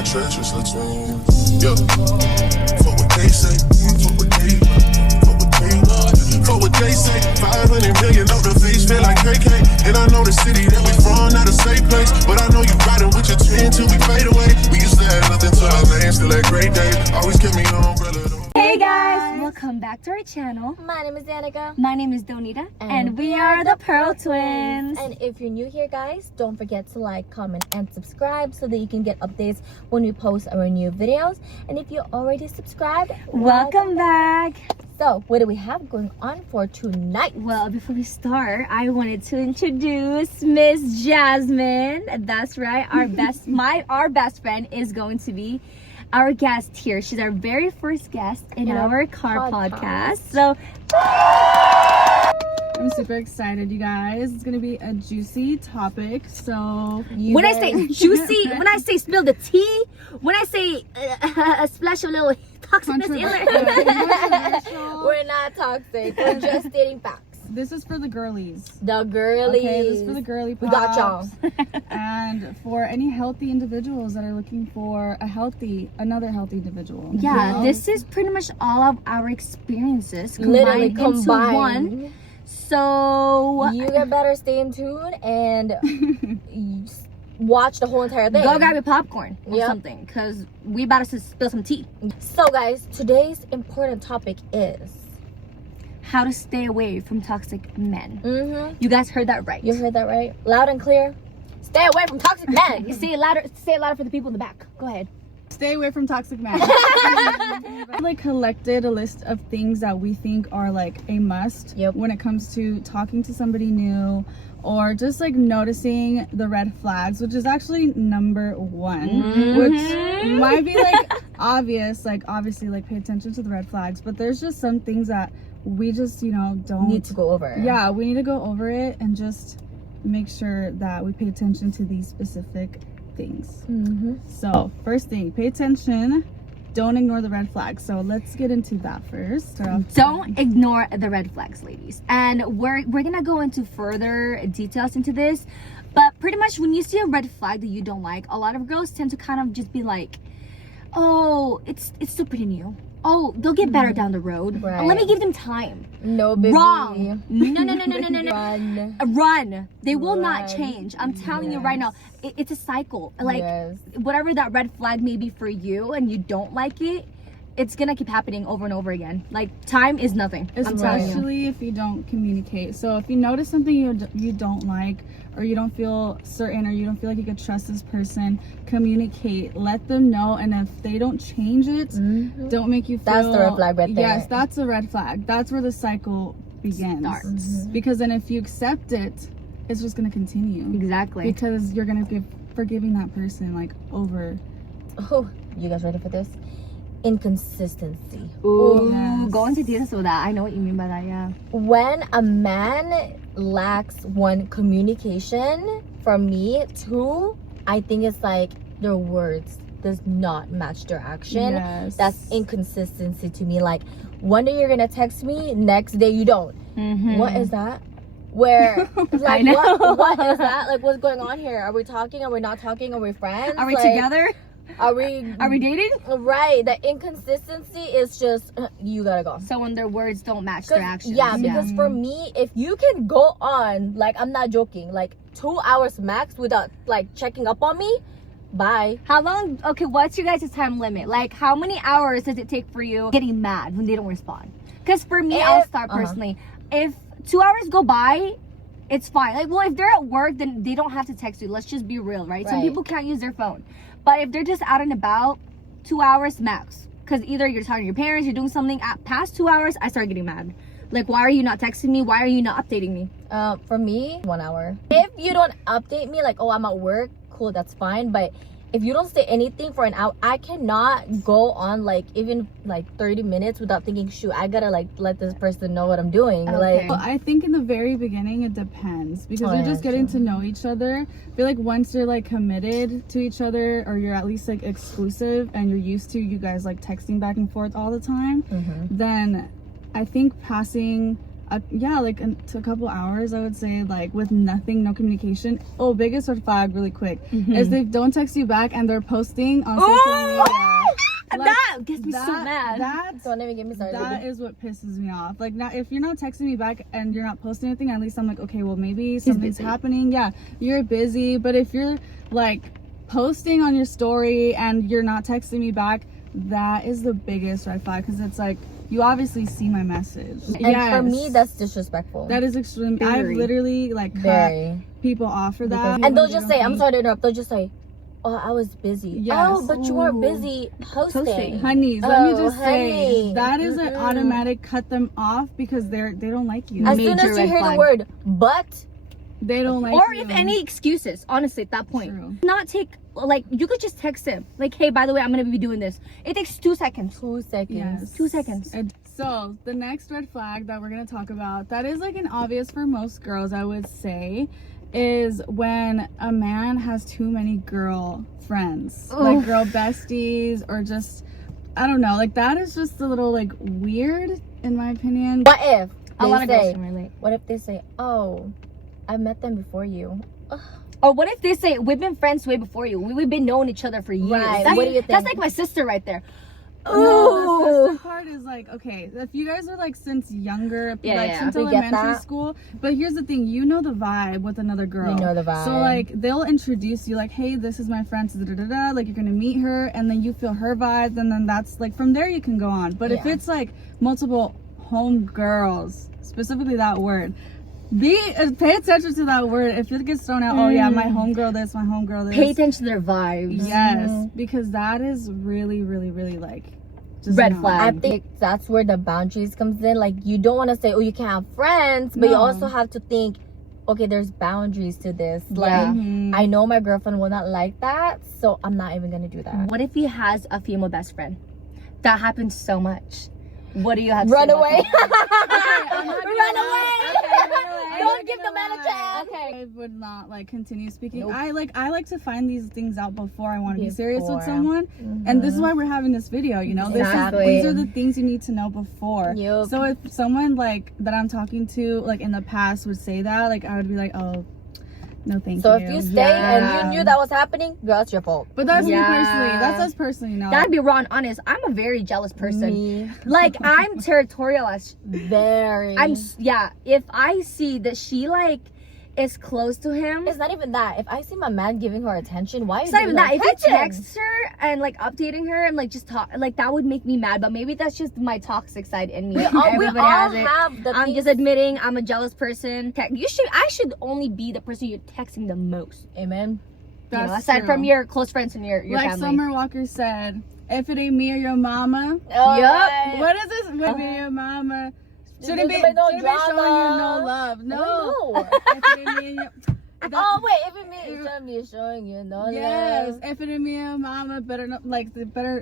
my treacherous lagoon. Yeah. Fuck what they say, fuck what they fuck what they say. 500 million off the face, feel like KK. And I know the city that we from, not a safe place. But I know you riding with your twin till we fade away. We used to have nothing to our land, still had great days. Always kept me on, brother. Hey guys, welcome back to our channel. My name is Danica. My name is Donita, and we are the Pearl Twins. And if you're new here, guys, don't forget to like, comment, and subscribe so that you can get updates when we post our new videos. And if you're already subscribed, welcome back. So, what do we have going on for tonight? Well, before we start, I wanted to introduce Miss Jasmine. That's right, our best friend is going to be our guest here. She's our very first guest in our car podcast. So I'm super excited, you guys. It's gonna be a juicy topic. So when I say juicy, when I say spill the tea, when I say splash a little toxicness in there, we're not toxic. We're just stating facts. This is for the girlies. The girlies. Okay, this is for the girly pops. We got y'all. And for any healthy individuals that are looking for another healthy individual. Yeah, this is pretty much all of our experiences Literally combined into one. So you better stay in tune and watch the whole entire thing. Go grab your popcorn or something, because we about to spill some tea. So guys, today's important topic is how to stay away from toxic men. Mm-hmm. You guys heard that right. You heard that right? Loud and clear. Stay away from toxic men. You say it louder. Say it louder for the people in the back. Go ahead. Stay away from toxic men. I like collected a list of things that we think are like a must when it comes to talking to somebody new, or just like noticing the red flags, which is actually number one, which might be like obvious, like obviously like pay attention to the red flags, but there's just some things that we just, you know, don't need to go over. Yeah, we need to go over it and just make sure that we pay attention to these specific things. So first thing, pay attention, don't ignore the red flags. So let's get into that first. Don't ignore the red flags, ladies, and we're gonna go into further details into this, but pretty much when you see a red flag that you don't like, a lot of girls tend to kind of just be like, oh, it's still pretty new. Oh, they'll get better down the road. Right. Let me give them time. No, baby. Wrong. No. Run. They will not change. I'm telling you right now. It's a cycle. Like whatever that red flag may be for you and you don't like it, it's gonna keep happening over and over again. Like time is nothing. Especially if you don't communicate. So if you notice something you don't like, or you don't feel certain, or you don't feel like you could trust this person, communicate, let them know. And if they don't change it, don't make you feel that's the red flag right there. Yes, that's a red flag. That's where the cycle begins. Because then if you accept it, it's just going to continue. Exactly. Because you're going to be forgiving that person like over. Oh, you guys ready for this? Inconsistency. Ooh, go into details with that. I know what you mean by that. Yeah. When a man lacks one, communication, from me, two, I think it's like their words does not match their action. That's inconsistency to me. Like one day you're gonna text me, next day you don't. What is that? Where like what is that? Like what's going on here? Are we talking? Are we not talking? Are we friends? Are we like, together? Are we dating? Right. The inconsistency is just you gotta go. So when their words don't match their actions. Yeah, because for me, if you can go on, like I'm not joking, like 2 hours max without like checking up on me, bye. How long? Okay, what's your guys' time limit? Like how many hours does it take for you getting mad when they don't respond? Because for me, I'll start personally. If 2 hours go by, it's fine. Like, well, if they're at work, then they don't have to text you. Let's just be real, right? Some people can't use their phone. But if they're just out and about, 2 hours max. Because either you're talking to your parents, you're doing something. At past 2 hours, I start getting mad. Like, why are you not texting me? Why are you not updating me? For me, 1 hour. If you don't update me, like, oh, I'm at work, cool, that's fine. But if you don't say anything for an hour, I cannot go on like even like 30 minutes without thinking, shoot, I gotta like let this person know what I'm doing. Like, well, I think in the very beginning it depends, because you're just getting to know each other. I feel like once you're like committed to each other, or you're at least like exclusive and you're used to you guys like texting back and forth all the time, then I think passing to a couple hours, I would say, like with nothing, no communication. Oh, biggest red flag really quick is they don't text you back and they're posting on social media. Like, that gets me so mad. Don't even get me started. That is what pisses me off. Like, now, if you're not texting me back and you're not posting anything, at least I'm like, okay, well, maybe something's happening. Yeah, you're busy. But if you're like posting on your story and you're not texting me back, that is the biggest red flag, because it's like, you obviously see my message. And for me, that's disrespectful. That is extreme. I've literally like cut people off for that. And they'll just say, I'm sorry to interrupt, they'll just say, oh, I was busy. Yes. Oh, but you weren't busy posting. Honeys, let me just say, that is an automatic cut them off, because they don't like you. As soon as you hear the word but, they don't like or you. if any excuses, honestly, at that point. True. Not take, like, you could just text him, like, hey, by the way, I'm gonna be doing this. It takes 2 seconds. 2 seconds. Yes. 2 seconds. So the next red flag that we're gonna talk about, that is like an obvious for most girls, I would say, is when a man has too many girl friends, like girl besties, or just, I don't know, like that is just a little like weird in my opinion. What if A lot of they girls say, can relate. what if they say, oh, I met them before you? Or what if they say, we've been friends way before you, we've been knowing each other for years. Right. That's, What do you think? That's like my sister right there. No, the sister part is like, okay, if you guys are like since younger, since We get elementary that. school, but here's the thing, you know the vibe with another girl. You know the vibe. So like they'll introduce you like, hey, this is my friend, like you're gonna meet her, and then you feel her vibe, and then that's like, from there you can go on. But if it's like multiple home girls, specifically that word, pay attention to that word. If it gets thrown out, oh yeah, my homegirl this, my homegirl this. Pay attention to their vibes. Yes, because that is really, really, really like just Red not. flag. I think that's where the boundaries comes in. Like, you don't want to say, oh, you can't have friends, but you also have to think, okay, there's boundaries to this. Like, I know my girlfriend will not like that, so I'm not even gonna do that. What if he has a female best friend? That happens so much. What do you have to Run say about away. that? Run away. Don't give the man a chance. I would not like continue speaking. I like to find these things out before I want to be serious with someone, and this is why we're having this video. You know, these are the things you need to know before. So if someone like that I'm talking to like in the past would say that, like I would be like, oh, no thank you. So if you stay and you knew that was happening, girl, that's your fault. But that's me personally. That's us personally, you know. Gotta be raw and honest. I'm a very jealous person. Me. Like, I'm territorial as Very. if I see that she like is close to him, It's not even that. If I see my man giving her attention, why? it's not even that. If he texts her and like updating her and like just talk, like that would make me mad. But maybe that's just my toxic side in me. We all has it. have the I'm things. just admitting I'm a jealous person. I should only be the person you're texting the most. Amen. You know, That's aside true. from your close friends and your like family. Summer Walker said, if it ain't me or your mama. Yup. What is this? If it ain't your mama. Shouldn't be no showing you drama. no love. No. No. If it ain't me and your, Oh wait, if it means showing you no yes, love. if it ain't me and mama,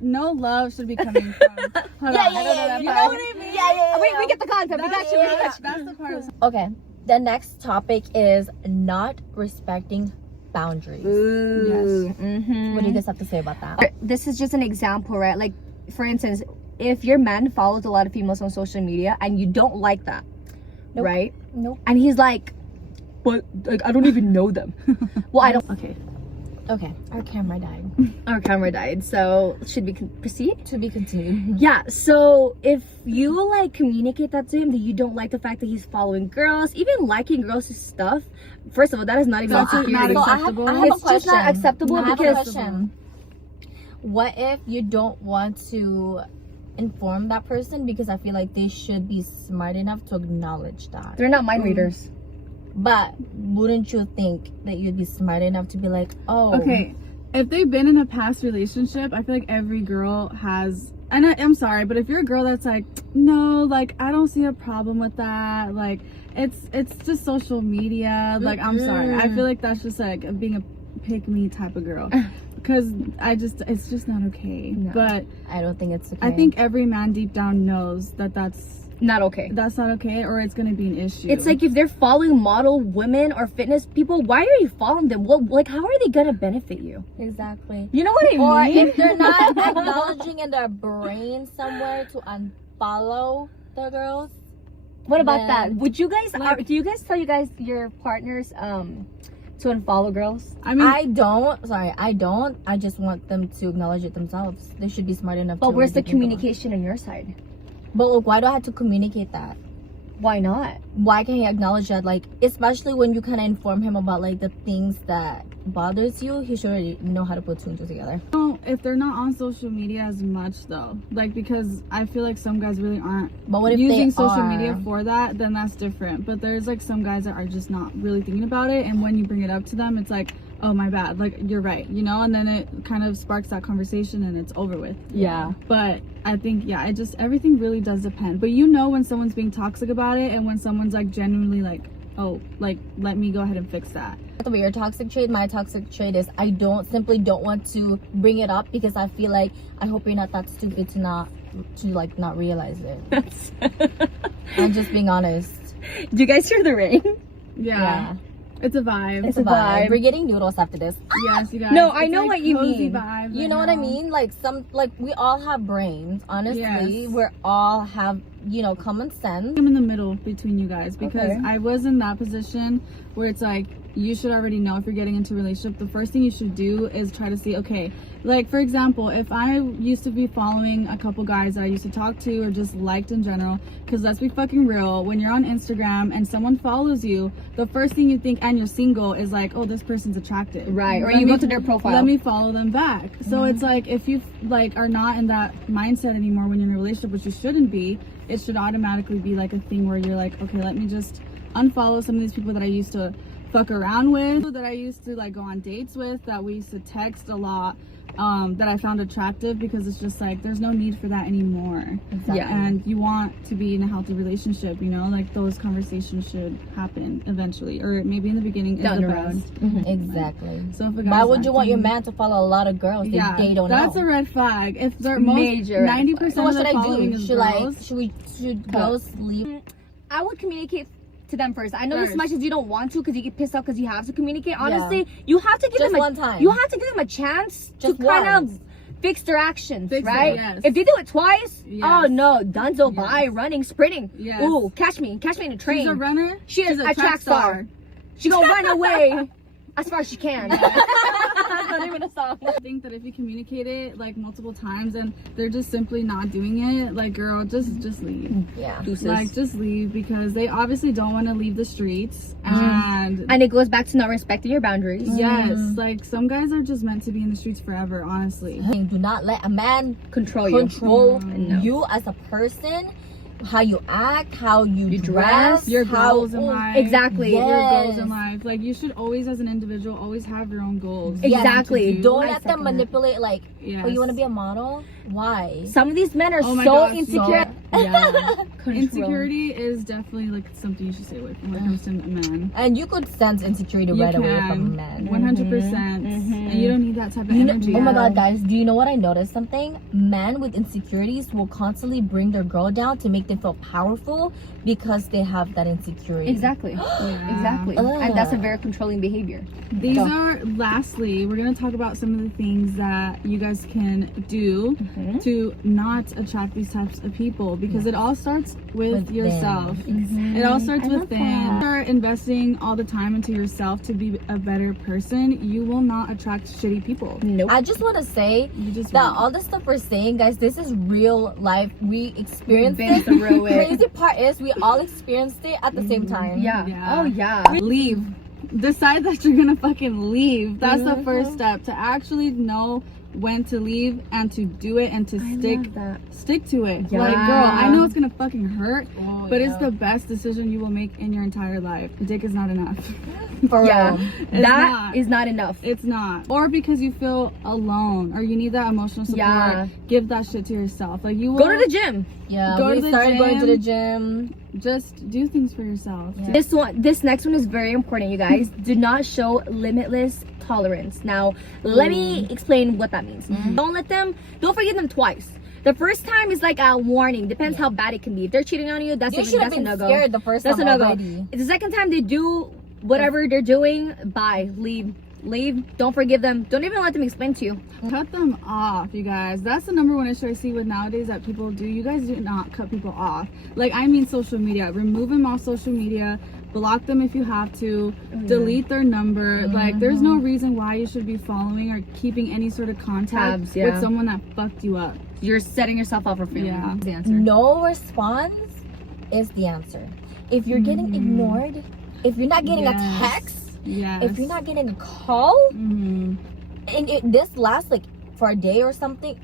no love should be coming from. Hold Yeah, on, yeah, I don't yeah, know you that know part. what I mean? Yeah. We get the concept. We got you. That's the part. Okay. The next topic is not respecting boundaries. Ooh. Yes. What do you guys have to say about that? This is just an example, right? Like, for instance, if your man follows a lot of females on social media and you don't like that, right? Nope. And he's like, but like I don't even know them. Well, I don't. Okay. Our camera died. Our camera died, so should we proceed? To be continued. Yeah. So if you like communicate that to him that you don't like the fact that he's following girls, even liking girls' stuff. First of all, that is not even That's not security. acceptable. I have It's a just not question. acceptable I have a because question. What if you don't want to inform that person, because I feel like they should be smart enough to acknowledge that? they're not mind readers. But wouldn't you think that you'd be smart enough to be like, oh, Okay, if they've been in a past relationship, I feel like every girl has, and I'm sorry, but if you're a girl that's like, no, like I don't see a problem with that, like it's just social media, like I'm sorry, I feel like that's just like being a pick me type of girl, because it's just not okay. No. But I don't think it's okay. I think every man deep down knows that that's Not okay. not okay, or it's gonna be an issue. It's like if they're following model women or fitness people, why are you following them? What, like, how are they gonna benefit you? exactly. You know what I mean? Or if they're not acknowledging in their brain somewhere to unfollow the girls, What about then- that? Would you guys Like- do you guys tell your partners to unfollow girls? I mean, I don't. I just want them to acknowledge it themselves. They should be smart enough to But where's the really think about it. communication on your side? But look, why do I have to communicate that? Why not? Why can't he acknowledge that? Like, especially when you kind of inform him about like the things that bothers you, he should already know how to put two and two together. no, if they're not on social media as much though, like, because I feel like some guys really aren't But what if using they social are? media for that, then that's different. But there's like some guys that are just not really thinking about it, and when you bring it up to them, it's like, oh my bad, like you're right, you know, and then it kind of sparks that conversation and it's over with. Yeah. But I think, yeah, it just, everything really does depend. But you know when someone's being toxic about it, and when someone's like genuinely like, oh, like, let me go ahead and fix that. But your toxic trait, my toxic trait is I simply don't want to bring it up because I feel like I hope you're not that stupid to not realize it. I'm just being honest. Do you guys hear the ring? Yeah. It's a vibe. It's a vibe. We're getting noodles after this. Yes, you guys. No, I It's know like what you cozy mean. Vibe You right know what I now. mean? Like we all have brains. Honestly, Yes. we're all have common sense. I'm in the middle between you guys because Okay. I was in that position where it's like you should already know if you're getting into a relationship. The first thing you should do is try to see, okay, like for example, if I used to be following a couple guys that I used to talk to or just liked in general, because let's be fucking real, when you're on Instagram and someone follows you, the first thing you think, and you're single, is like, oh, this person's attractive, Right. Or Let you me- go to their profile. let me follow them back. So it's like, if you like are not in that mindset anymore when you're in a relationship, which you shouldn't be, it should automatically be like a thing where you're like, okay, let me just unfollow some of these people that I used to fuck around with, that I used to like go on dates with, that we used to text a lot, that I found attractive, because it's just like there's no need for that anymore. Exactly. Yeah. And you want to be in a healthy relationship, you know, like those conversations should happen eventually, or maybe in the beginning is Down the the road. best. Mm-hmm. Exactly. So if a Why guy's would you want your acting- man to follow a lot of girls Yeah, they don't that's know? a red flag. If they're Major red 90% So what of should the I following do? is Should girls, should girls leave? I would communicate to them first. I know as First. much as you don't want to, because you get pissed off because you have to communicate. Honestly, you have to give Just them one time. You have to give them a chance Just to kind once. of fix their actions, Fix it, right? yes. If they do it twice, Yes. oh no, Dunzo Yes. by running, sprinting. Yes. Ooh, catch me in a train. she's a runner. She's she's a track star. She gonna run away as far as she can. That's not even a song. I think that if you communicate it like multiple times and they're just simply not doing it, like, girl, just leave. Yeah. Deuces. Like, just leave, because they obviously don't want to leave the streets. And And it goes back to not respecting your boundaries. yes, like some guys are just meant to be in the streets forever, honestly. Do not let a man Control you. control No. you as a person, how you act, how you, You dress, dress, Your how, goals in life. Exactly. Yeah. Your goals in Yes. life. Like, you should always, as an individual, always have your own goals. Yes, Exactly. to do. Don't I let them second that. manipulate. Like, Yes. oh, you want to be a model? Why? Some of these men are Oh my so gosh, insecure. Yeah. Control. Insecurity is definitely like something you should stay away from when it comes to a man. And you could sense insecurity You right away from a can. man. 100%. And you don't need that type of You know, energy. oh my god, guys, do you know what I noticed something? Men with insecurities will constantly bring their girl down to make them feel powerful because they have that insecurity. Exactly. Yeah. Exactly. Ugh. And that's a very controlling behavior. These Go. are, lastly, we're going to talk about some of the things that you guys can do to not attract these types of people, because it all starts with Within. yourself. Mm-hmm. It all starts I love within. that. If you're investing all the time into yourself to be a better person, you will not attract shitty people. Nope. I just want to say You just that won't. all the stuff we're saying, guys, this is real life. We experienced Been it. through The it. crazy part is we all experienced it at the same time. Yeah. Yeah. Oh yeah. Leave. Decide that you're gonna fucking leave. That's the first step, to actually know when to leave and to do it and to stick to it. Yeah. Like, girl, I know it's gonna fucking hurt, Oh, but yeah. it's the best decision you will make in your entire life. Dick is not enough. For Yeah. real. It's That not. is not enough. It's not. Or because you feel alone or you need that emotional support, Yeah. give that shit to yourself. Like, you will Go to the gym. Yeah, Go we to the started going to the gym. gym. just do things for yourself. Yeah. This next one is very important, you guys. Do not show limitless tolerance. Now, let me explain what that means. Don't forgive them twice. The first time is like a warning. Depends how bad it can be. If they're cheating on you, that's You should have a been no-go. scared the first That's a time no-go. already. The second time they do whatever they're doing, bye, leave. leave. Don't forgive them. Don't even let them explain to you. Cut them off, you guys. That's the number one issue I see with nowadays that people do. You guys do not cut people off. Like, I mean social media. Remove them off social media. Block them if you have to. Delete their number. Like, there's no reason why you should be following or keeping any sort of contact with someone that fucked you up. You're setting yourself up for failure. Yeah. The answer. No response is the answer. If you're getting ignored, if you're not getting a text, if you're not getting a call, and this lasts like for a day or something,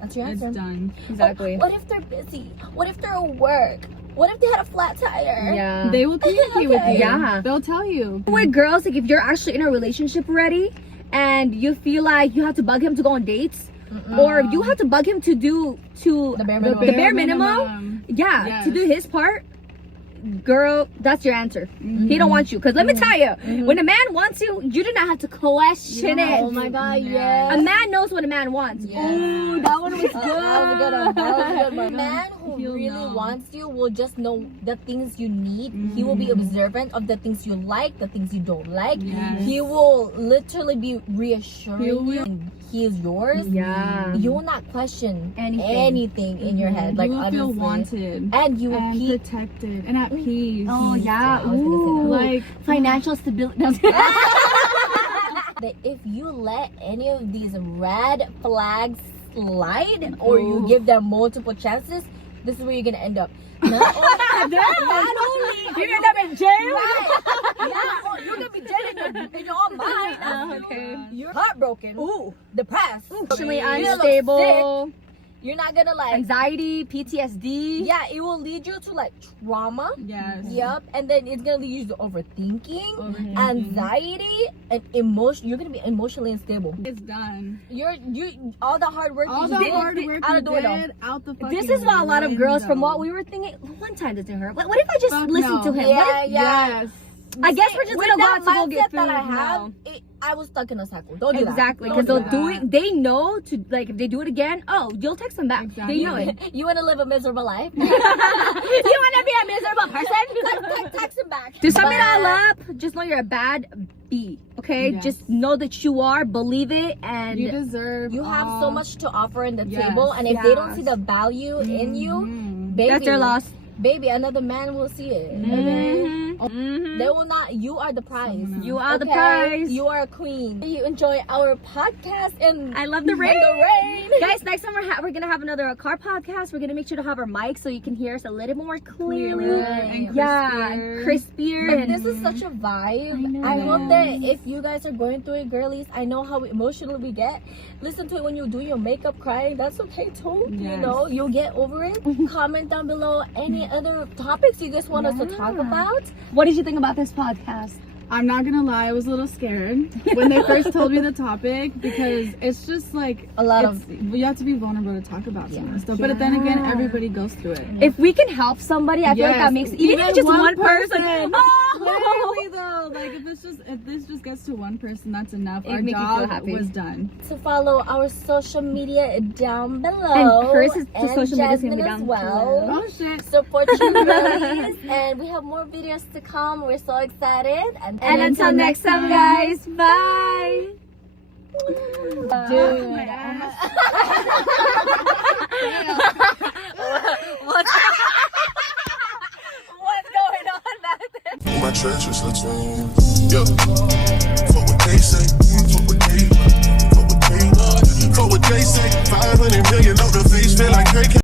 that's your answer. It's done. Exactly. What if they're busy? What if they're at work? What if they had a flat tire? Yeah. They will communicate with you. Yeah. They'll tell you. With girls, like if you're actually in a relationship already and you feel like you have to bug him to go on dates, or you have to bug him to do the bare minimum. The bare minimum. Yeah, to do his part. Girl, that's your answer. He don't want you. Because let me tell you, when a man wants you, you do not have to question it. Oh my god, yes. A man knows what a man wants. Ooh, that one was good. That was a good one. That was a good one. A man who really wants you will just know the things you need. He will be observant of the things you like, the things you don't like. He will literally be reassuring you. And he is yours. Yeah. You will not question anything in your head. Like, you will feel honestly. wanted. And you will be protected and at peace. Oh yeah. Ooh. Like financial stability. That if you let any of these red flags slide, or you give them multiple chances, this is where you're gonna end up. Not only you're gonna end up in jail. You're gonna be dead in your own mind. Okay. You're heartbroken. Ooh. Depressed. Emotionally You look unstable. sick. You're not gonna like Anxiety, PTSD. Yeah, it will lead you to like trauma. Yes. Yep. And then it's gonna lead you to overthinking, anxiety, and emotion. You're gonna be emotionally unstable. It's done. You all the hard work All you the did hard work out you of the window. did out the fucking This is why a lot of girls, from what window. we were thinking, one time doesn't hurt. What if I just listen to him? Yeah, What if, yeah. Yes. I guess we're just With gonna go that out to go get mindset that food I have, now. I was stuck in a cycle. Don't do that. Exactly, Don't because do they'll that. do it. They know to, like, if they do it again, oh, you'll text them back. Exactly. They know it. You want to live a miserable life? You want to be a miserable person? Text him back. To sum it all up, just know you're a bad B. Okay, Yes. just know that you are. Believe it, and You deserve. You have so much to offer in the Yes. table, and if they don't see the value in you, baby, that's their loss. Baby, another man will see it. Okay? They will not. You are the prize. You are the prize. You are a queen. You enjoy our podcast, and I love the rain. And the rain. Guys, next time we're gonna have another car podcast. We're gonna make sure to have our mic so you can hear us a little more clearly. and crispier. But And this is such a vibe. know. I hope that if you guys are going through it, girlies, I know how emotional we get. Listen to it when you do your makeup crying. That's okay too. You Yes. know, you'll get over it. Comment down below any other topics you guys want us to talk about. what did you think about this podcast? I'm not gonna lie, I was a little scared when they first told me the topic, because it's just like A lot you have to be vulnerable to talk about some of this stuff. But then again, everybody goes through it. If we can help somebody, I feel like that makes even if it's just one person. Literally though, like if this just gets to one person, that's enough. It Our make you feel job happy. was done. To follow our social media down below. And hers is and social media is gonna be Jasmine down as well. Oh shit. Support your girlies, and we have more videos to come. We're so excited. And until next time, guys. Bye. Dude. What's going on back there? My treacherous latrine. Yeah. Fuck what they say. Fuck what they. Fuck what they. Fuck what they say. 500 million off the face, feel like KK.